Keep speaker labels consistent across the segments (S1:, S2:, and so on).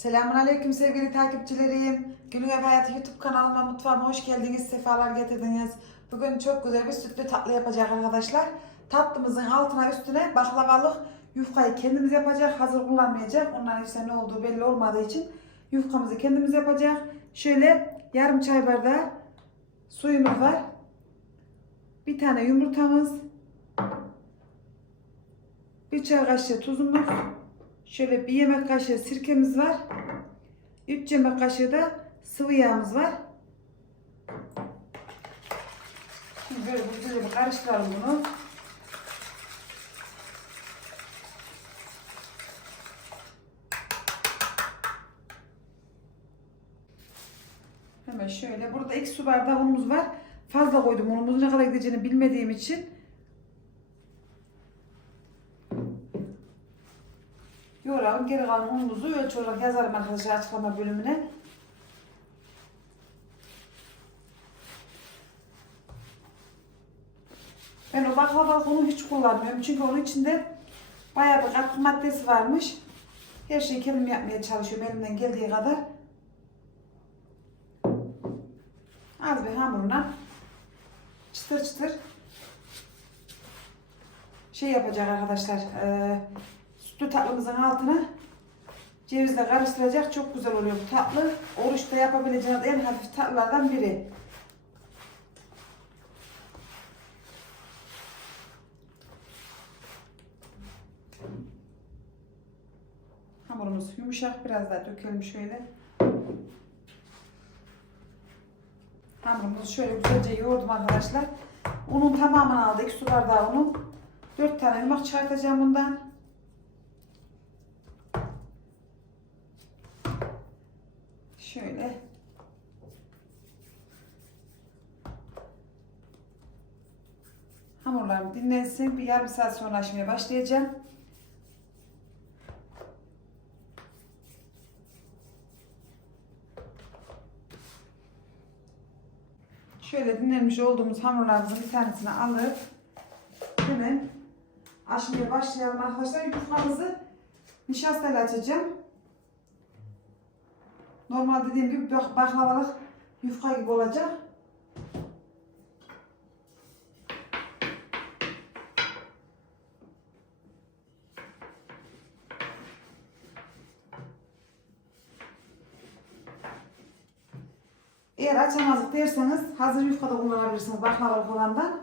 S1: Selamünaleyküm sevgili takipçilerim. Günlük Ev Hayatı YouTube kanalıma mutfağıma hoş geldiniz, sefalar getirdiniz. Bugün çok güzel bir sütlü tatlı yapacak arkadaşlar. Tatlımızın altına üstüne baklavalık yufkayı kendimiz yapacak, hazır kullanmayacak. Onların işte ne olduğu belli olmadığı için yufkamızı kendimiz yapacak. Şöyle yarım çay bardağı suyumuz var. Bir tane yumurtamız. Bir çay kaşığı tuzumuz. Şöyle bir yemek kaşığı sirkemiz var. 3 yemek kaşığı da sıvı yağımız var. Şimdi böyle güzelce bir karıştıralım bunu. Hemen şöyle. Burada iki su bardağı unumuz var. Fazla koydum unumuzu ne kadar gideceğini bilmediğim için. Yoğuralım. Geri kalan unumuzu ölçü olarak yazarım arkadaşlar açıklama bölümüne. Ben o baklava unu hiç kullanmıyorum. Çünkü onun içinde bayağı bir katkı maddesi varmış. Her şeyi kendim yapmaya çalışıyorum elimden geldiği kadar. Az bir hamuruna çıtır çıtır şey yapacak arkadaşlar. Eee sütlü tatlımızın altına cevizle karıştıracak. Çok güzel oluyor bu tatlı. Oruçta yapabileceğiniz en hafif tatlılardan biri. Hamurumuz yumuşak. Biraz daha dökelim şöyle. Hamurumuzu şöyle güzelce yoğurdum arkadaşlar. Unun tamamını aldık. 2 su bardağı unun. 4 tane yumak çıkartacağım bundan. Şöyle. Hamurlarım dinlensin. Bir yarım saat sonra açmaya başlayacağım. Şöyle dinlenmiş olduğumuz hamurlarımızın bir tanesini alıp hemen açmaya başlayalım arkadaşlar. Yufkamızı nişastayla açacağım. Normal dediğim gibi bak- baklavalık yufka gibi olacak. Eğer açamazlık derseniz hazır yufka da kullanabilirsiniz baklavalık olandan.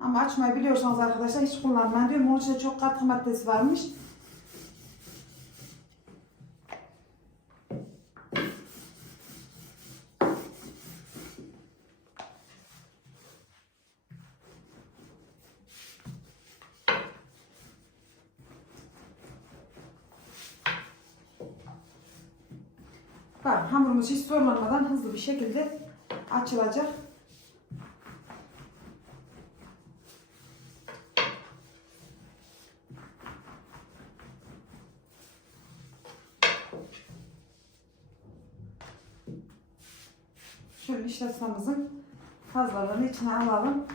S1: Ama açmayı biliyorsanız arkadaşlar hiç kullanmayın diyorum. Onun içinde çok katkı maddesi varmış. Bak hamurumuz hiç zorlanmadan hızlı bir şekilde açılacak. Şöyle nişastamızın fazlalığını içine alalım.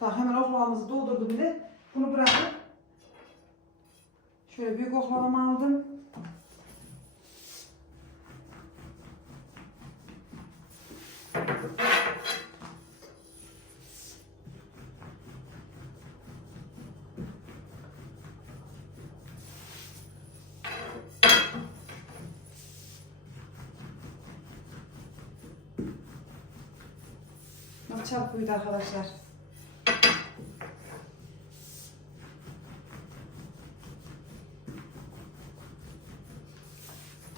S1: Daha hemen oklavamızı doldurdum bile. Bunu bırakıp şöyle büyük oklavamı aldım. Nasıl çabukuydu arkadaşlar.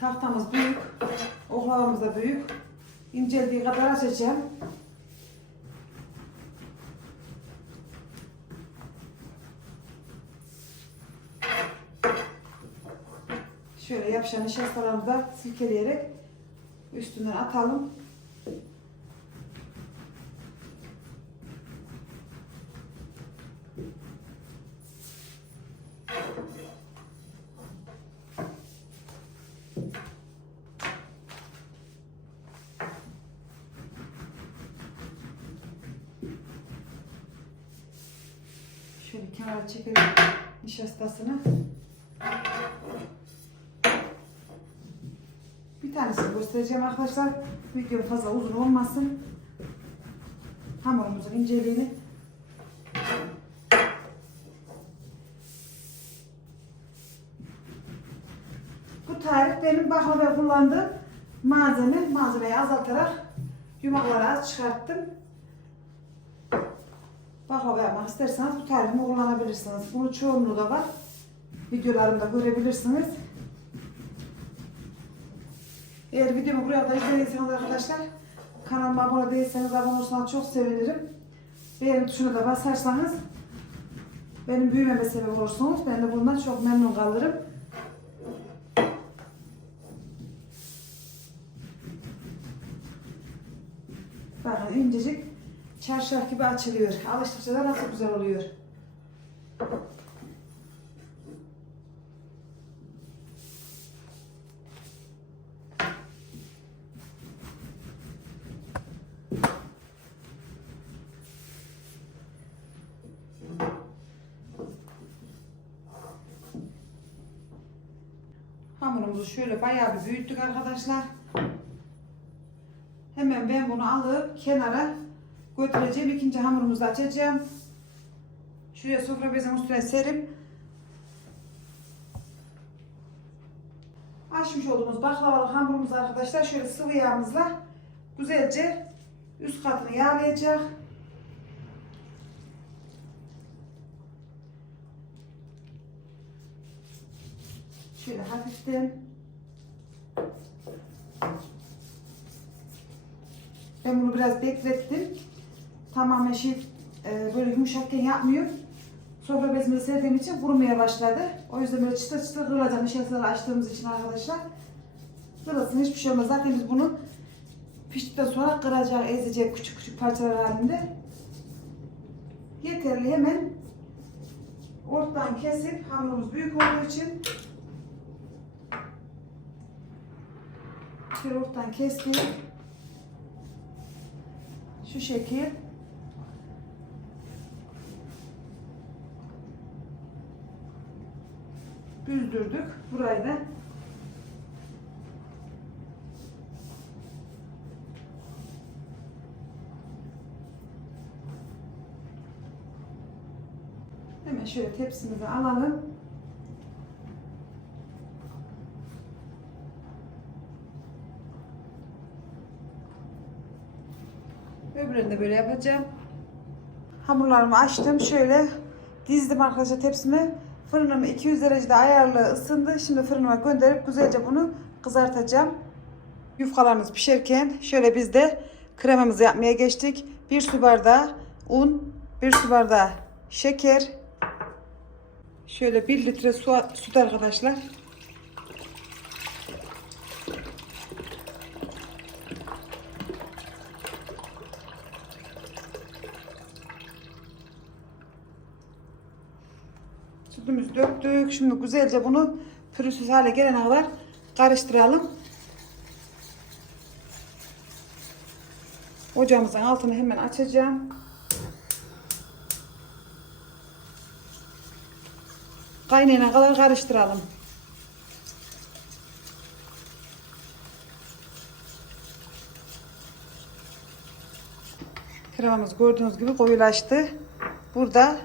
S1: Tahtamız büyük. Oklavamız da büyük. İnceldiği kadar açacağım. Şöyle yapışan nişastalarımızı silkeleyerek üstünden atalım. Şöyle kenara çekelim nişastasını. Bir tanesini göstereceğim arkadaşlar. Video fazla uzun olmasın. Hamurumuzun inceliğini. Bu tarif benim baklava kullandığım malzeme. Malzemeyi azaltarak yumakları az çıkarttım. Baklava yapmak isterseniz bu tarifimi kullanabilirsiniz. Bunun çoğunluğu da var. Videolarımda görebilirsiniz. Eğer videomu buraya kadar izlediyseniz arkadaşlar kanalıma abone değilseniz abone olursanız çok sevinirim. Beğeni tuşuna da basarsanız benim büyümeme sebep olursunuz. Ben de bundan çok memnun kalırım. Bakın incecik çarşaf gibi açılıyor. Alıştıkça da nasıl güzel oluyor. Hamurumuzu şöyle bayağı bir büyüttük arkadaşlar. Hemen ben bunu alıp kenara götüreceğim. İkinci hamurumuzu açacağım. Şuraya sofra bezinin üstüne serip açmış olduğumuz baklavalı hamurumuzu arkadaşlar şöyle sıvı yağımızla güzelce üst katını yağlayacak. Şöyle hafiften Ben bunu biraz beklettim. Tamamen şey e, böyle yumuşakken yapmıyorum. Sofra bezini serdiğim için kurumaya başladı. O yüzden böyle çıtır çıtır kırılacak nişastaları açtığımız için arkadaşlar. Kırılsın hiçbir şey olmaz. Zaten biz bunu piştikten sonra kıracak, ezecek küçük küçük parçalar halinde. Yeterli hemen ortadan kesip hamurumuz büyük olduğu için şöyle ortadan kestim. Şu şekil. Büzdürdük. Burayı da Hemen şöyle tepsimizi alalım. Öbürünü de böyle yapacağım. Hamurlarımı açtım. Şöyle dizdim arkadaşlar tepsime. Fırınım 200 derecede ayarlı ısındı. Şimdi fırınıma gönderip güzelce bunu kızartacağım. Yufkalarımız pişerken şöyle biz de kremamızı yapmaya geçtik. Bir su bardağı un, bir su bardağı şeker. Şöyle bir litre su, süt arkadaşlar. Sütümüzü döktük. Şimdi güzelce bunu pürüzsüz hale gelene kadar karıştıralım. Ocağımızın altını hemen açacağım. Kaynayana kadar karıştıralım. Kremamız gördüğünüz gibi koyulaştı. Burada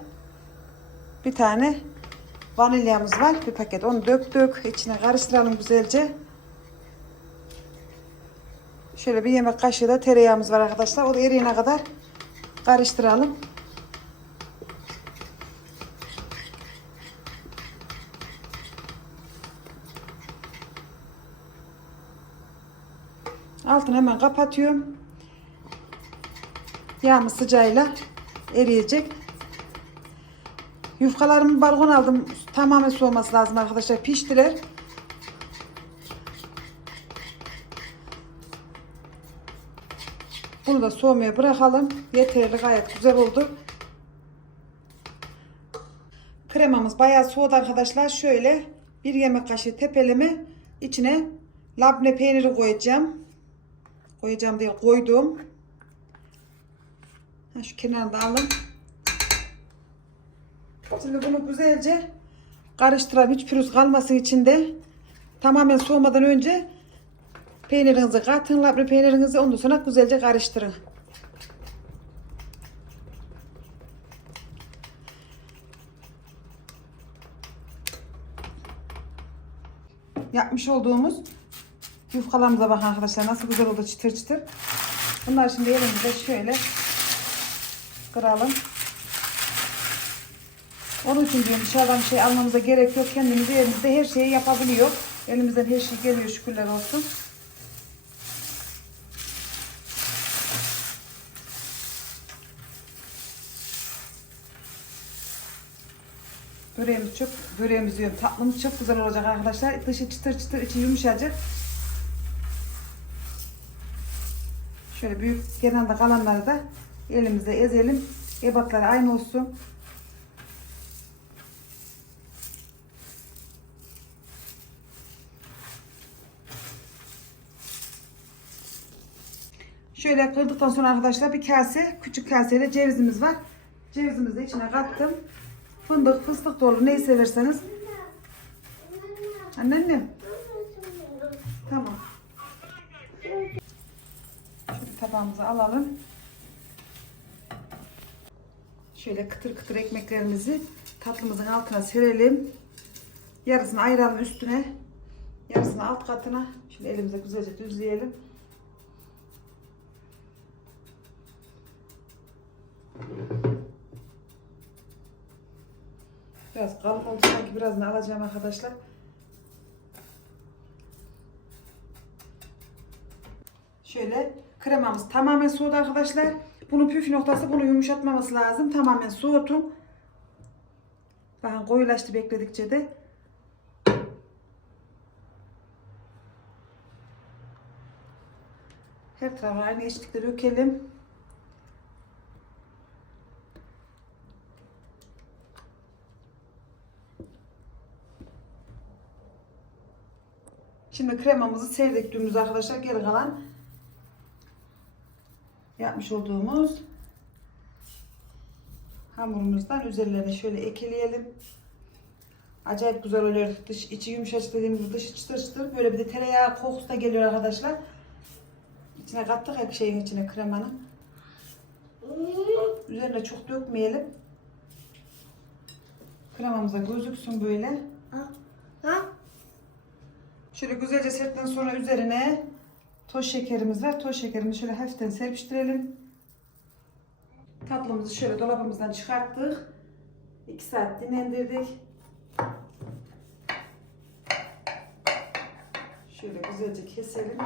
S1: bir tane vanilyamız var. Bir paket onu döktük. İçine karıştıralım güzelce. Şöyle bir yemek kaşığı da tereyağımız var arkadaşlar. O da eriyene kadar karıştıralım. Altını hemen kapatıyorum. Yağımız sıcağıyla eriyecek. Yufkalarımı balkon aldım. Tamamen soğuması lazım arkadaşlar. Piştiler. Bunu da soğumaya bırakalım. Yeterli gayet güzel oldu. Kremamız bayağı soğudu arkadaşlar. Şöyle bir yemek kaşığı tepeleme içine labne peyniri koyacağım. Koyacağım diye koydum. Ha, şu kenarda alın. Şimdi bunu güzelce karıştıralım. Hiç pürüz kalmasın içinde. Tamamen soğumadan önce Peynirinizi katın, labne peynirinizi ondan sonra güzelce karıştırın. Yapmış olduğumuz yufkalarımıza bakın arkadaşlar nasıl güzel oldu çıtır çıtır. Bunları şimdi elimizde şöyle kıralım. Onun için diyorum dışarıdan bir şey almamıza gerek yok. Kendimiz elimizde her şeyi yapabiliyor. Elimizden her şey geliyor şükürler olsun. Böreğimiz çok, böreğimiz diyorum tatlımız çok güzel olacak arkadaşlar. Dışı çıtır çıtır, içi yumuşacık. Şöyle büyük genelde kalanları da elimizde ezelim. Ebatları aynı olsun. Şöyle kırdıktan sonra arkadaşlar bir kase, küçük kaseyle cevizimiz var. Cevizimizi içine kattım. Fındık, fıstık da olur. Neyi severseniz. Anneannem. Tamam. Şöyle tabağımızı alalım. Şöyle kıtır kıtır ekmeklerimizi tatlımızın altına serelim. Yarısını ayıralım üstüne. Yarısını alt katına. Şimdi elimize güzelce düzleyelim. Biraz kalın oldu sanki birazını alacağım arkadaşlar. Şöyle kremamız tamamen soğudu arkadaşlar. Bunun püf noktası bunu yumuşatmaması lazım. Tamamen soğutun. Bakın koyulaştı bekledikçe de. Her tarafa aynı eşlikte dökelim. Şimdi kremamızı serdik dümdüz arkadaşlar. Geri kalan yapmış olduğumuz hamurumuzdan üzerlerine şöyle ekleyelim. Acayip güzel oluyor. Dış, içi yumuşacık dediğimiz gibi dışı çıtır çıtır. Böyle bir de tereyağı kokusu da geliyor arkadaşlar. İçine kattık hep şeyin içine kremanın. Üzerine çok dökmeyelim. Kremamıza gözüksün böyle. Şöyle güzelce sertten sonra üzerine toz şekerimiz var. Toz şekerimizi şöyle hafiften serpiştirelim. Tatlımızı şöyle dolabımızdan çıkarttık. 2 saat dinlendirdik. Şöyle güzelce keselim.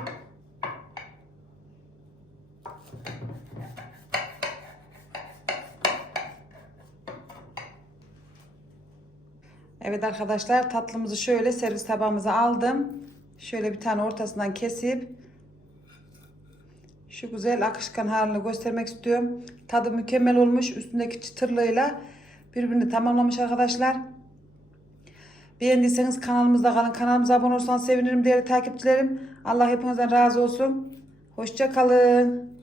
S1: Evet arkadaşlar tatlımızı şöyle servis tabağımıza aldım. Şöyle bir tane ortasından kesip şu güzel akışkan halini göstermek istiyorum. Tadı mükemmel olmuş. Üstündeki çıtırlığıyla birbirini tamamlamış arkadaşlar. Beğendiyseniz kanalımızda kalın. Kanalımıza abone olursanız sevinirim değerli takipçilerim. Allah hepinizden razı olsun. Hoşça kalın.